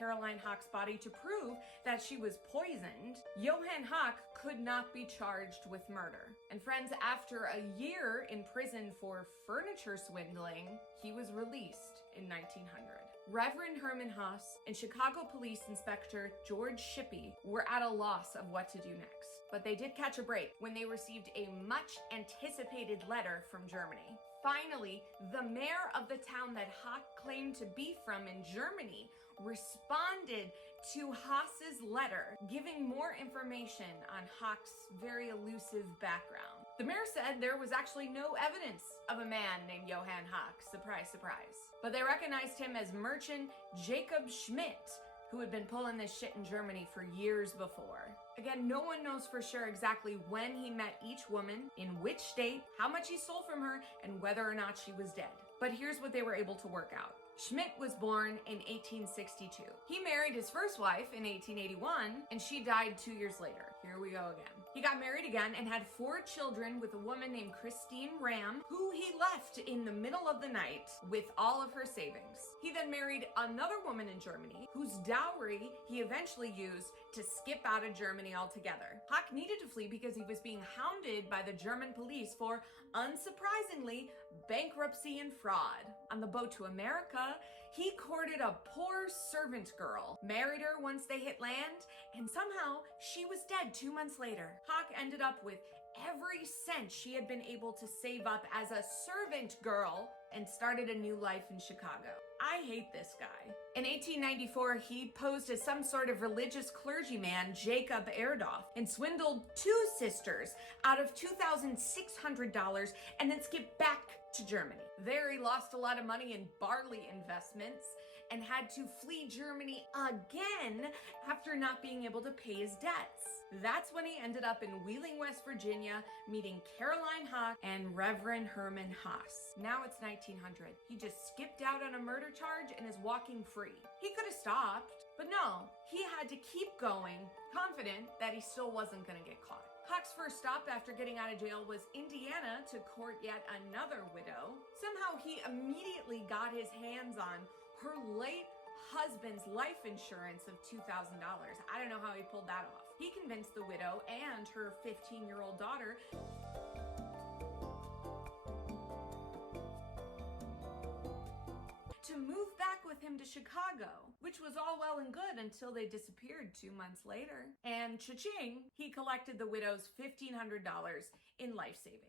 Caroline Hoch's body to prove that she was poisoned, Johann Hoch could not be charged with murder. And friends, after a year in prison for furniture swindling, he was released in 1900. Reverend Herman Haas and Chicago Police Inspector George Shippey were at a loss of what to do next. But they did catch a break when they received a much anticipated letter from Germany. Finally, the mayor of the town that Hoch claimed to be from in Germany responded to Haas's letter, giving more information on Hoch's very elusive background. The mayor said there was actually no evidence of a man named Johann Hoch. Surprise, surprise. But they recognized him as merchant Jacob Schmidt, who had been pulling this shit in Germany for years before. Again, no one knows for sure exactly when he met each woman, in which state, how much he stole from her, and whether or not she was dead. But here's what they were able to work out. Schmidt was born in 1862. He married his first wife in 1881, and she died 2 years later. Here we go again. He got married again and had 4 children with a woman named Christine Ram, who he left in the middle of the night with all of her savings. He then married another woman in Germany, whose dowry he eventually used to skip out of Germany altogether. Hoch needed to flee because he was being hounded by the German police for, unsurprisingly, bankruptcy and fraud. On the boat to America, he courted a poor servant girl, married her once they hit land, and somehow she was dead 2 months later. Hoch ended up with every cent she had been able to save up as a servant girl and started a new life in Chicago. I hate this guy. In 1894, he posed as some sort of religious clergyman, Jacob Erdoff, and swindled 2 sisters out of $2,600 and then skipped back to Germany. There he lost a lot of money in barley investments and had to flee Germany again after not being able to pay his debts. That's when he ended up in Wheeling, West Virginia, meeting Caroline Hoch and Reverend Herman Haas. Now it's 1900. He just skipped out on a murder charge and is walking free. He could have stopped, but no, he had to keep going, confident that he still wasn't gonna get caught. Hoch's first stop after getting out of jail was Indiana to court yet another widow. Somehow he immediately got his hands on her late husband's life insurance of $2,000. I don't know how he pulled that off. He convinced the widow and her 15-year-old daughter to move back with him to Chicago, which was all well and good until they disappeared 2 months later. And cha-ching, he collected the widow's $1,500 in life savings.